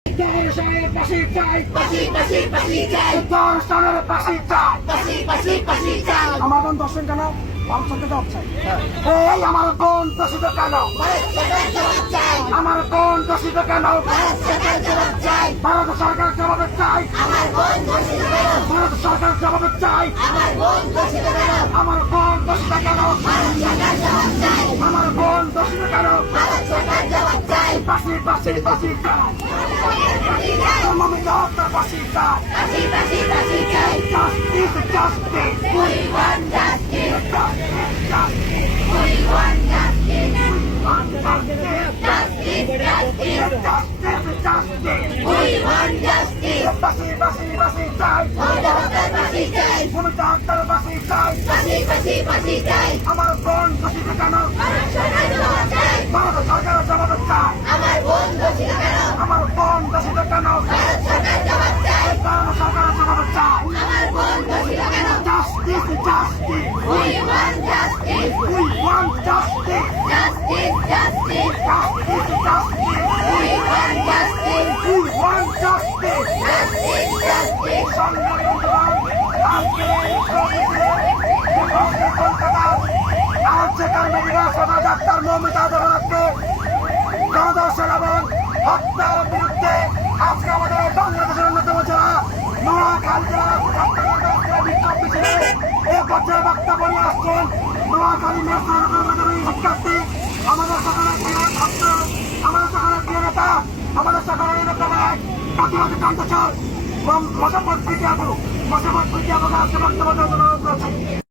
দর্শনের পাশে চাই, দর্শনের পাশে চাই। আমার বোন দর্শন কেন? ভারত সরকার জবাব চাই। এই আমার বোন দোষিত কেন? আমার বোন দোষিত কেন? ভারত সরকার জবাব চাই। ভারত সরকার জবাব চাই। আমার বোন দোষিত কেন? আমার বোন দোষিত কেন? পাশে চাই। মমিতা হত্যার পাশে চাই। Justice. We want justice. আমার বোন দোষিত কেন? ভারত সরকার জবাব চাই। আমার বোন দোষিত কেন? ভারত সরকার জবাব চাই। Justice. We want justice. We want justice. We want justice. সংগ্রামী বন্ধুগণ, আজকে কলকাতার আর্যকার মেডিকেল শোভাযাত্রার মৌমিতা জগন্নাথকে গণধর্ষণ এবং হত্যার বিরুদ্ধে আজকে আমাদের বাংলাদেশের অন্যতম জেলা নোয়াখালী জেলার বিক্ষোভ মিছিলে এ পর্যায়ে বক্তব্য নিয়ে আসছেন নোয়াখালী শিক্ষার্থী, আমাদের সকলের প্রিয় ছাত্র, আমাদের সকলের প্রিয় নেতা, আমাদের সকলের নেতারা প্রতিবাদী কণ্ঠস্বর মোসাম্মদ প্রীতি আপু আজকে বক্তব্য দেওয়ার জন্য অনুরোধ করছি।